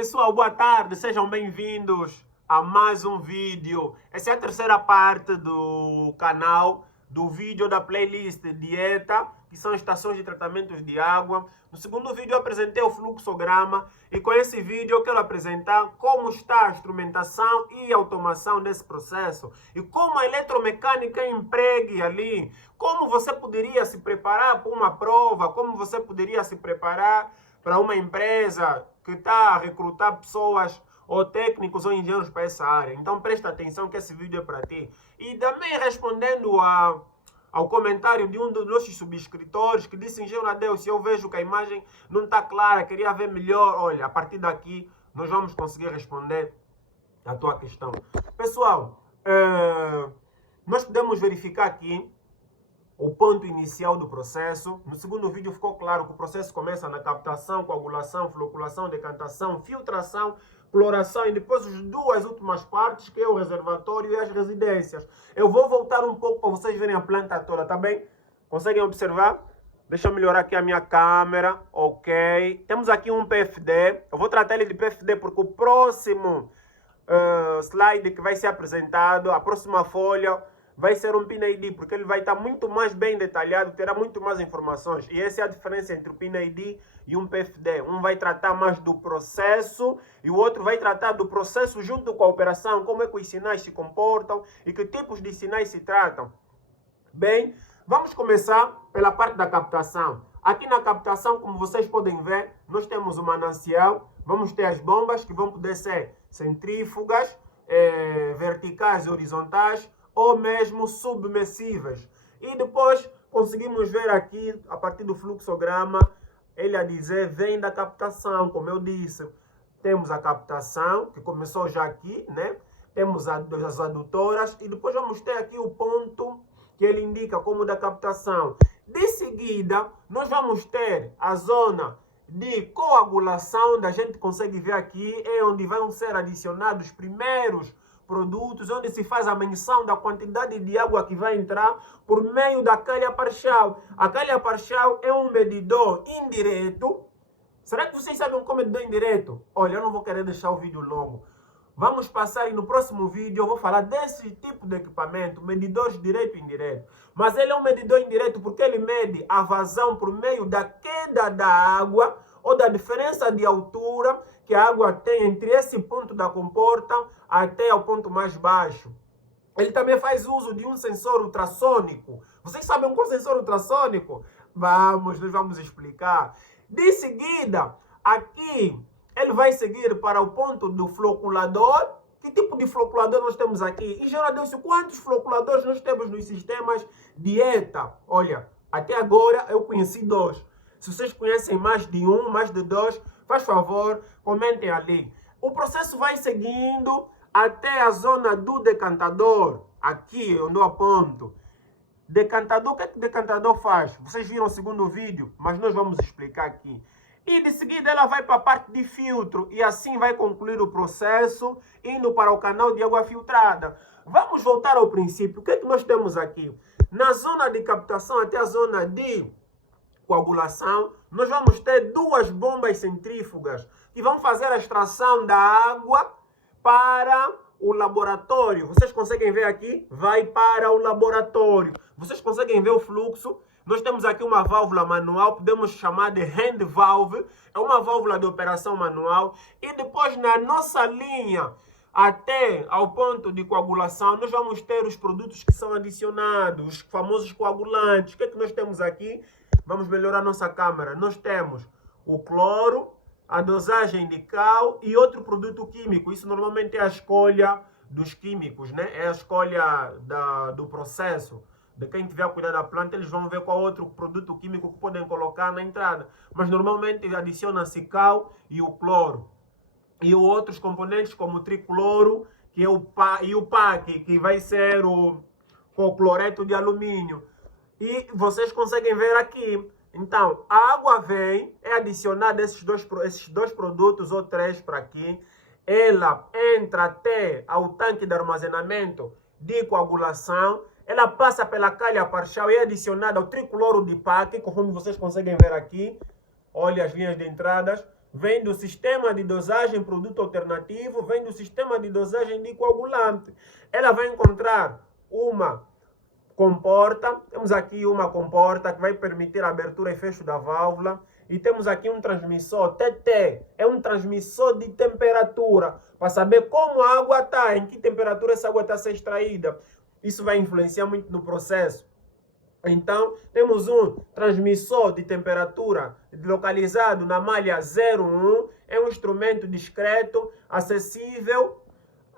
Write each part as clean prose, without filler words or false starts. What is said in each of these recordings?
Pessoal, boa tarde, sejam bem-vindos a mais um vídeo. Essa é a terceira parte do canal, do vídeo da playlist Dieta, que são estações de tratamentos de água. No segundo vídeo eu apresentei o fluxograma e com esse vídeo eu quero apresentar como está a instrumentação e automação desse processo e como a eletromecânica empregue ali, como você poderia se preparar para uma prova, como você poderia se preparar para uma empresa que está a recrutar pessoas ou técnicos ou engenheiros para essa área. Então presta atenção que esse vídeo é para ti. E também respondendo ao comentário de um dos nossos subscritores que disse: Engenheiro Adeus, se eu vejo que a imagem não está clara, queria ver melhor. Olha, a partir daqui nós vamos conseguir responder a tua questão. Pessoal, nós podemos verificar aqui o ponto inicial do processo. No segundo vídeo ficou claro que o processo começa na captação, coagulação, floculação, decantação, filtração, cloração e depois as duas últimas partes, que é o reservatório e as residências. Eu vou voltar um pouco para vocês verem a planta toda, tá bem? Conseguem observar? Deixa eu melhorar aqui a minha câmera, ok. Temos aqui um PFD, eu vou tratar ele de PFD porque o próximo slide que vai ser apresentado, a próxima folha, vai ser um PIN-ID, porque ele vai estar muito mais bem detalhado, terá muito mais informações. E essa é a diferença entre o PIN-ID e um PFD. Um vai tratar mais do processo e o outro vai tratar do processo junto com a operação, como é que os sinais se comportam e que tipos de sinais se tratam. Bem, vamos começar pela parte da captação. Aqui na captação, como vocês podem ver, nós temos o manancial, vamos ter as bombas que vão poder ser centrífugas, verticais e horizontais, ou mesmo submersíveis. E depois conseguimos ver aqui, a partir do fluxograma, ele a dizer vem da captação, como eu disse. Temos a captação, que começou já aqui, né? Temos as adutoras e depois vamos ter aqui o ponto que ele indica como da captação. De seguida, nós vamos ter a zona de coagulação, da gente consegue ver aqui, é onde vão ser adicionados os primeiros produtos, onde se faz a menção da quantidade de água que vai entrar por meio da calha parcial. A calha parcial é um medidor indireto. Será que vocês sabem como é medidor indireto? Olha, eu não vou querer deixar o vídeo longo. Vamos passar e no próximo vídeo eu vou falar desse tipo de equipamento, medidores direto e indireto. Mas ele é um medidor indireto porque ele mede a vazão por meio da queda da água ou da diferença de altura que a água tem entre esse ponto da comporta até o ponto mais baixo. Ele também faz uso de um sensor ultrassônico. Vocês sabem qual é o sensor ultrassônico? Nós vamos explicar. De seguida, aqui, ele vai seguir para o ponto do floculador. Que tipo de floculador nós temos aqui? Em geral, quantos floculadores nós temos nos sistemas Dieta? Olha, até agora eu conheci 2. Se vocês conhecem mais de um, mais de 2, faz favor, comentem ali. O processo vai seguindo até a zona do decantador, aqui onde eu aponto. Decantador, o que é que o decantador faz? Vocês viram o segundo vídeo, mas nós vamos explicar aqui. E de seguida ela vai para a parte de filtro e assim vai concluir o processo, indo para o canal de água filtrada. Vamos voltar ao princípio. O que é que nós temos aqui? Na zona de captação até a zona de coagulação, nós vamos ter 2 bombas centrífugas que vão fazer a extração da água para o laboratório. Vocês conseguem ver aqui? Vai para o laboratório. Vocês conseguem ver o fluxo? Nós temos aqui uma válvula manual, podemos chamar de hand valve. É uma válvula de operação manual. E depois na nossa linha até ao ponto de coagulação, nós vamos ter os produtos que são adicionados, os famosos coagulantes. O que é que nós temos aqui? Vamos melhorar nossa câmera. Nós temos o cloro, a dosagem de cal e outro produto químico. Isso normalmente é a escolha dos químicos, né? É a escolha do processo. De quem tiver a cuidar da planta, eles vão ver qual outro produto químico que podem colocar na entrada. Mas normalmente adiciona-se cal e o cloro. E outros componentes como o tricloro que é o PAC, que vai ser o cloreto de alumínio. E vocês conseguem ver aqui. Então, a água vem, é adicionada esses dois produtos ou 3 para aqui. Ela entra até ao tanque de armazenamento de coagulação. Ela passa pela calha parcial e é adicionada ao tricloro de PAC, como vocês conseguem ver aqui. Olha as linhas de entradas. vem do sistema de dosagem produto alternativo, vem do sistema de dosagem de coagulante. Ela vai encontrar uma comporta, temos aqui uma comporta que vai permitir a abertura e fecho da válvula, e temos aqui um transmissor TT, é um transmissor de temperatura, para saber como a água está, em que temperatura essa água está a ser extraída. Isso vai influenciar muito no processo. Então, temos um transmissor de temperatura localizado na malha 01, é um instrumento discreto, acessível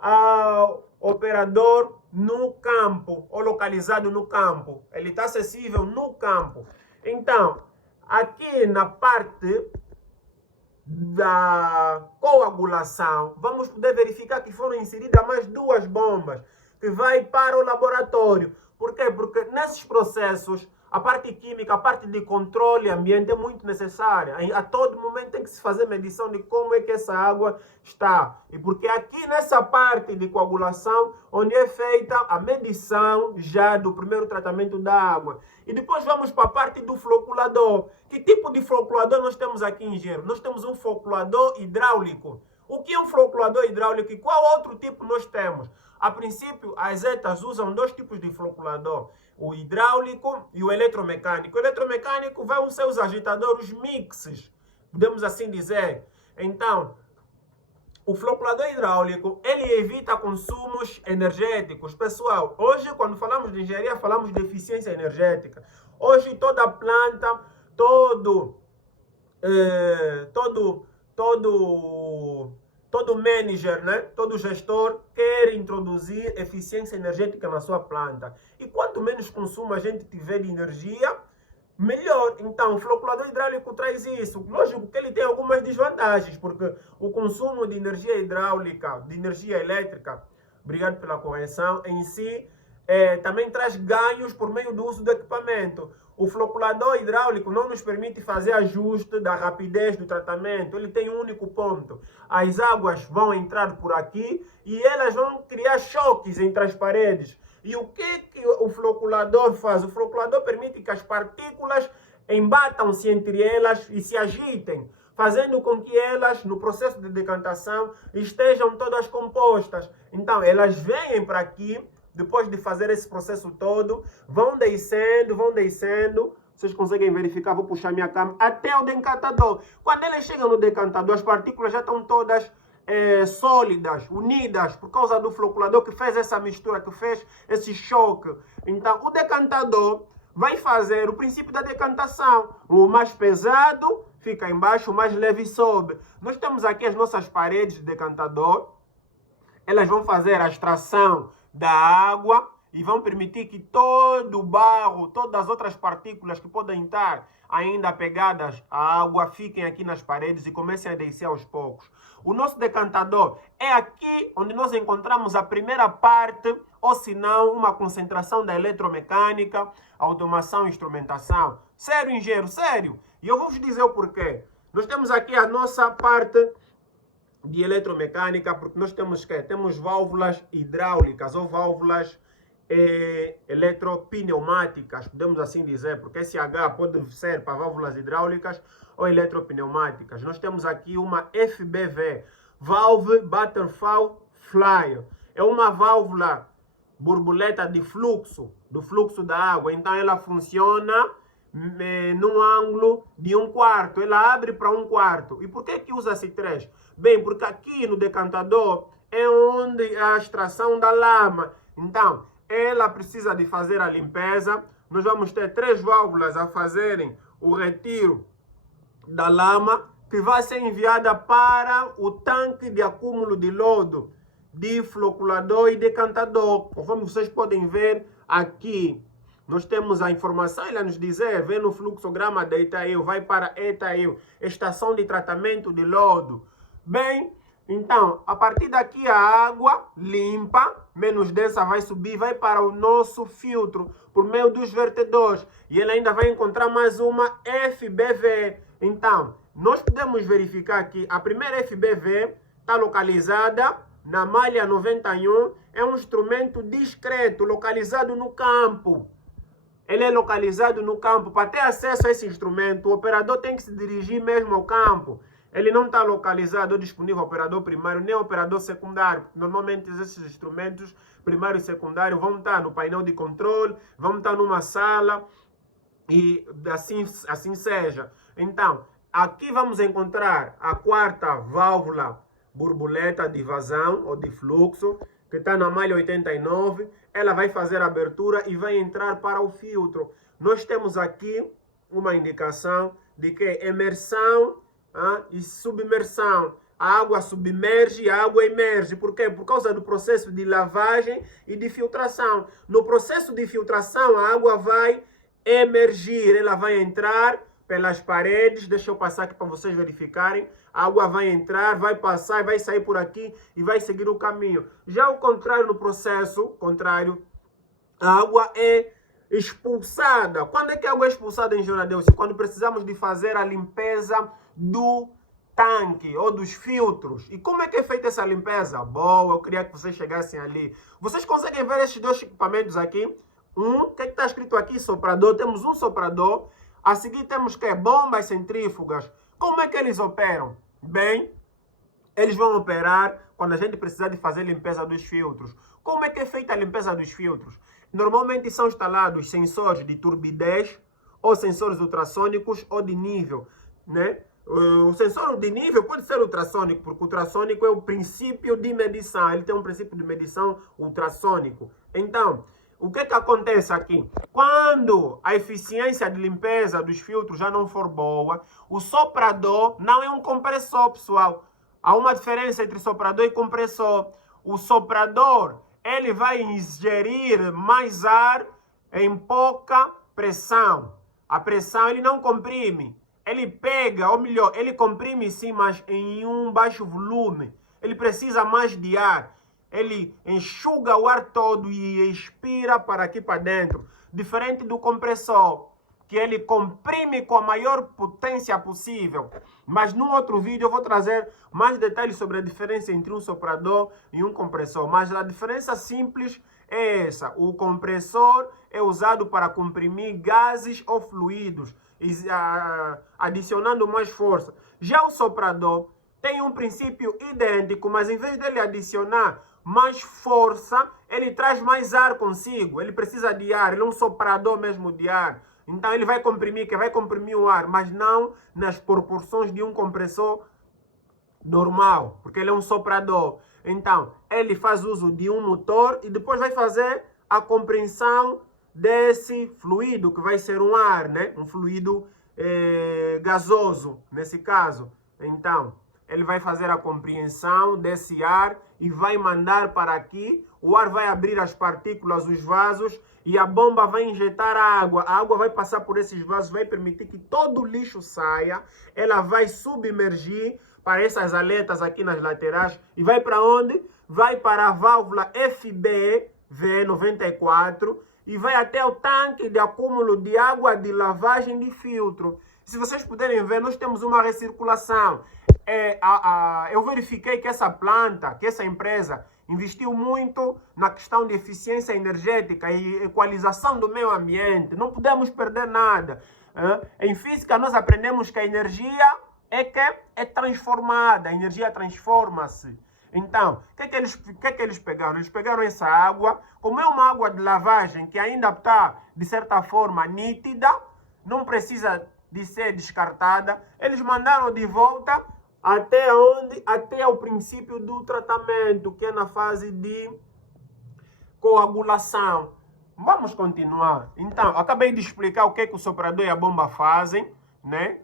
ao operador no campo, ou localizado no campo. Ele está acessível no campo. Então, aqui na parte da coagulação, vamos poder verificar que foram inseridas mais 2 bombas, que vai para o laboratório. Por quê? Porque nesses processos, a parte química, a parte de controle ambiente é muito necessária. A todo momento tem que se fazer medição de como é que essa água está. E porque aqui nessa parte de coagulação, onde é feita a medição já do primeiro tratamento da água. E depois vamos para a parte do floculador. Que tipo de floculador nós temos aqui em Engenheiro? Nós temos um floculador hidráulico. O que é um floculador hidráulico e qual outro tipo nós temos? A princípio, as ETAs usam 2 tipos de floculador, o hidráulico e o eletromecânico. O eletromecânico vai usar os agitadores mixes, podemos assim dizer. Então, o floculador hidráulico, ele evita consumos energéticos. Pessoal, hoje quando falamos de engenharia, falamos de eficiência energética. Hoje toda planta, todo manager, né? Todo gestor quer introduzir eficiência energética na sua planta. E quanto menos consumo a gente tiver de energia, melhor. Então, o floculador hidráulico traz isso. Lógico que ele tem algumas desvantagens, porque o consumo de energia hidráulica, de energia elétrica, obrigado pela correção, em si, também traz ganhos por meio do uso do equipamento. O floculador hidráulico não nos permite fazer ajuste da rapidez do tratamento. Ele tem um único ponto. As águas vão entrar por aqui e elas vão criar choques entre as paredes. E o que o floculador faz? O floculador permite que as partículas embatam-se entre elas e se agitem, fazendo com que elas, no processo de decantação, estejam todas compostas. Então, elas vêm para aqui, depois de fazer esse processo todo, vão descendo. Vocês conseguem verificar, vou puxar minha câmera, até o decantador. Quando eles chegam no decantador, as partículas já estão todas sólidas, unidas, por causa do floculador que fez essa mistura, que fez esse choque. Então, o decantador vai fazer o princípio da decantação. O mais pesado fica embaixo, o mais leve sobe. Nós temos aqui as nossas paredes de decantador. Elas vão fazer a extração da água e vão permitir que todo o barro, todas as outras partículas que podem estar ainda pegadas à água fiquem aqui nas paredes e comecem a descer aos poucos. O nosso decantador é aqui onde nós encontramos a primeira parte, ou se não, uma concentração da eletromecânica, automação e instrumentação. Sério, engenheiro, sério. E eu vou vos dizer o porquê. Nós temos aqui a nossa parte de eletromecânica, porque nós temos que temos válvulas hidráulicas ou válvulas eletropneumáticas, podemos assim dizer, porque esse H pode ser para válvulas hidráulicas ou eletropneumáticas. Nós temos aqui uma FBV, Valve Butterfly Flyer. É uma válvula borboleta de fluxo, do fluxo da água. Então ela funciona num ângulo de 1/4. Ela abre para 1/4. E por que usa-se 3? Bem, porque aqui no decantador é onde a extração da lama. Então, ela precisa de fazer a limpeza. Nós vamos ter 3 válvulas a fazerem o retiro da lama, que vai ser enviada para o tanque de acúmulo de lodo de floculador e decantador. Conforme vocês podem ver aqui, nós temos a informação, ela nos dizer, vem no fluxograma da ETAEU, vai para ETAEU, estação de tratamento de lodo. Bem, então, a partir daqui a água limpa, menos densa, vai subir, vai para o nosso filtro, por meio dos vertedores. E ele ainda vai encontrar mais uma FBV. Então, nós podemos verificar que a primeira FBV está localizada na malha 91, é um instrumento discreto, localizado no campo. Ele é localizado no campo. Para ter acesso a esse instrumento, o operador tem que se dirigir mesmo ao campo. ele não está localizado ou disponível ao operador primário nem ao operador secundário. Normalmente esses instrumentos primário e secundário vão estar no painel de controle, vão estar numa sala e assim seja. Então, aqui vamos encontrar a quarta válvula borboleta de vazão ou de fluxo, que está na malha 89. Ela vai fazer a abertura e vai entrar para o filtro. Nós temos aqui uma indicação de que emersão e submersão. A água submerge e a água emerge. Por quê? Por causa do processo de lavagem e de filtração. No processo de filtração, a água vai emergir, ela vai entrar pelas paredes. Deixa eu passar aqui para vocês verificarem. A água vai entrar, vai passar, vai sair por aqui e vai seguir o caminho. Já ao contrário, no processo contrário, a água é expulsada. Quando é que a água é expulsada em Jonadelcio? Quando precisamos de fazer a limpeza do tanque ou dos filtros. E como é que é feita essa limpeza? Boa, eu queria que vocês chegassem ali. Vocês conseguem ver esses dois equipamentos aqui? O que está escrito aqui? Soprador. Temos um soprador. A seguir temos que bombas centrífugas. Como é que eles operam? Bem, eles vão operar quando a gente precisar de fazer limpeza dos filtros. Como é que é feita a limpeza dos filtros? Normalmente são instalados sensores de turbidez, ou sensores ultrassônicos, ou de nível, né? O sensor de nível pode ser ultrassônico, porque o ultrassônico é o princípio de medição. Ele tem um princípio de medição ultrassônico. Então, o que acontece aqui? Quando a eficiência de limpeza dos filtros já não for boa, o soprador não é um compressor, pessoal. Há uma diferença entre soprador e compressor. O soprador, ele vai ingerir mais ar em pouca pressão. A pressão ele não comprime. Ele pega, ou melhor, ele comprime sim, mas em um baixo volume. Ele precisa mais de ar. Ele enxuga o ar todo e expira para aqui para dentro. Diferente do compressor, que ele comprime com a maior potência possível. Mas num outro vídeo eu vou trazer mais detalhes sobre a diferença entre um soprador e um compressor. Mas a diferença simples é essa. O compressor é usado para comprimir gases ou fluidos, adicionando mais força. Já o soprador tem um princípio idêntico, mas em vez dele adicionar mais força, ele traz mais ar consigo. Ele precisa de ar, ele é um soprador mesmo de ar. Então ele vai comprimir o ar, mas não nas proporções de um compressor normal, porque ele é um soprador. Então, ele faz uso de um motor e depois vai fazer a compreensão desse fluido, que vai ser um ar, né? Um fluido gasoso, nesse caso. Então, ele vai fazer a compreensão desse ar e vai mandar para aqui. O ar vai abrir as partículas, os vasos, e a bomba vai injetar a água. A água vai passar por esses vasos, vai permitir que todo o lixo saia. Ela vai submergir para essas aletas aqui nas laterais. E vai para onde? Vai para a válvula FBV94 e vai até o tanque de acúmulo de água de lavagem de filtro. Se vocês puderem ver, nós temos uma recirculação. Eu verifiquei que essa planta, que essa empresa investiu muito na questão de eficiência energética e equalização do meio ambiente. Não podemos perder nada. Em física nós aprendemos que a energia é transformada, a energia transforma-se. Então, o que é que eles pegaram? Eles pegaram essa água, como é uma água de lavagem que ainda está, de certa forma, nítida, não precisa de ser descartada, eles mandaram de volta até onde? Até o princípio do tratamento, que é na fase de coagulação. Vamos continuar. Então, acabei de explicar o que o soprador e a bomba fazem, né?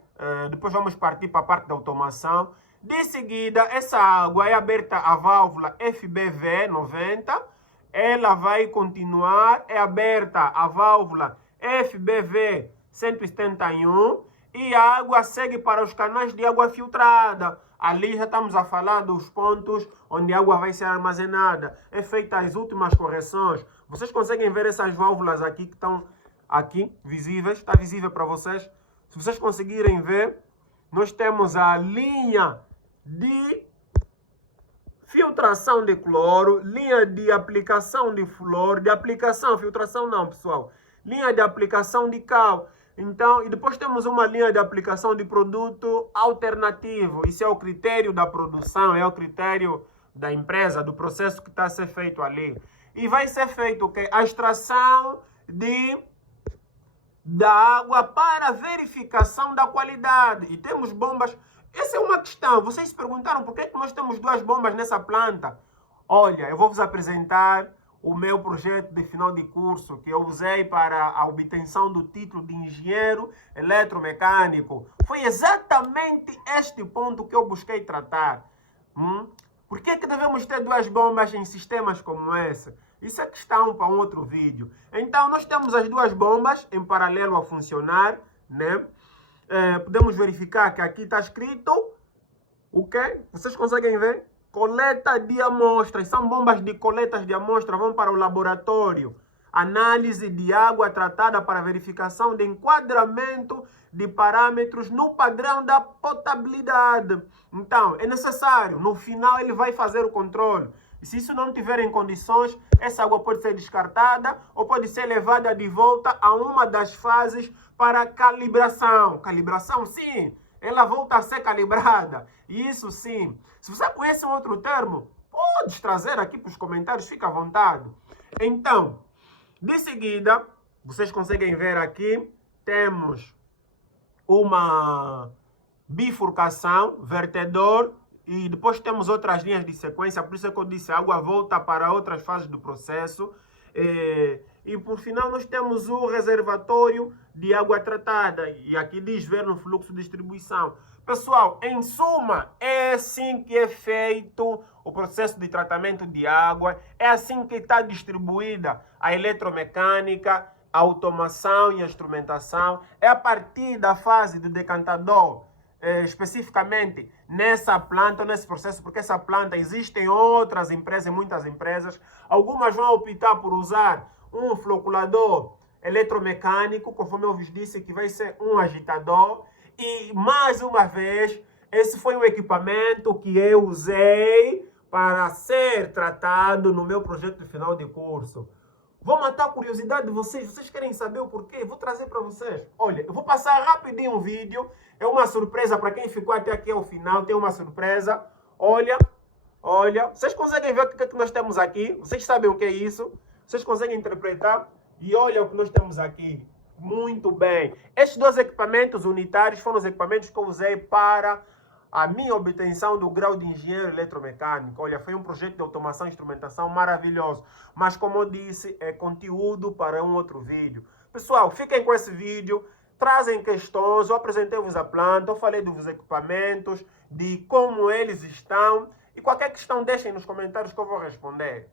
Depois vamos partir para a parte da automação. De seguida, essa água é aberta a válvula FBV90. Ela vai continuar, é aberta a válvula FBV171 e a água segue para os canais de água filtrada. Ali já estamos a falar dos pontos onde a água vai ser armazenada. É feita as últimas correções. Vocês conseguem ver essas válvulas aqui que estão aqui visíveis? Está visível para vocês? Se vocês conseguirem ver, nós temos a linha de filtração de cloro, linha de aplicação de flúor, de aplicação, filtração não, pessoal. Linha de aplicação de cal. Então, e depois temos uma linha de aplicação de produto alternativo. Isso é o critério da produção, é o critério da empresa, do processo que está a ser feito ali. E vai ser feito o quê? A extração da água para verificação da qualidade. E temos bombas. Essa é uma questão. Vocês se perguntaram por que nós temos 2 bombas nessa planta? Olha, eu vou vos apresentar o meu projeto de final de curso que eu usei para a obtenção do título de engenheiro eletromecânico. Foi exatamente este ponto que eu busquei tratar. Por que devemos ter 2 bombas em sistemas como esse? Isso é questão para um outro vídeo. Então, nós temos as 2 bombas em paralelo a funcionar, né? Podemos verificar que aqui está escrito o quê? Vocês conseguem ver? Coleta de amostras. São bombas de coletas de amostras. Vão para o laboratório. Análise de água tratada para verificação de enquadramento de parâmetros no padrão da potabilidade. Então, é necessário. No final, ele vai fazer o controle. E se isso não tiver em condições, essa água pode ser descartada ou pode ser levada de volta a uma das fases para calibração. Calibração, sim. Ela volta a ser calibrada. Isso sim. Se você conhece um outro termo, pode trazer aqui para os comentários, fica à vontade. Então, de seguida, vocês conseguem ver aqui, temos uma bifurcação, vertedor, e depois temos outras linhas de sequência. Por isso é que eu disse, a água volta para outras fases do processo. E por final nós temos o reservatório de água tratada. E aqui diz ver no fluxo de distribuição. Pessoal, em suma, é assim que é feito o processo de tratamento de água. É assim que está distribuída a eletromecânica, a automação e a instrumentação. É a partir da fase do decantador, especificamente nessa planta, nesse processo, porque essa planta existem outras empresas, muitas empresas. Algumas vão optar por usar um floculador eletromecânico, conforme eu vos disse, que vai ser um agitador. E, mais uma vez, esse foi o equipamento que eu usei para ser tratado no meu projeto de final de curso. Vou matar a curiosidade de vocês. Vocês querem saber o porquê? Vou trazer para vocês. Olha, eu vou passar rapidinho um vídeo. É uma surpresa para quem ficou até aqui ao final. Tem uma surpresa. Olha. Vocês conseguem ver o que nós temos aqui? Vocês sabem o que é isso? Vocês conseguem interpretar? E olha o que nós temos aqui. Muito bem. Estes 2 equipamentos unitários foram os equipamentos que eu usei para a minha obtenção do grau de engenheiro eletromecânico. Olha, foi um projeto de automação e instrumentação maravilhoso. Mas, como eu disse, é conteúdo para um outro vídeo. Pessoal, fiquem com esse vídeo. Trazem questões. Eu apresentei-vos a planta. Eu falei dos equipamentos, de como eles estão. E qualquer questão, deixem nos comentários que eu vou responder.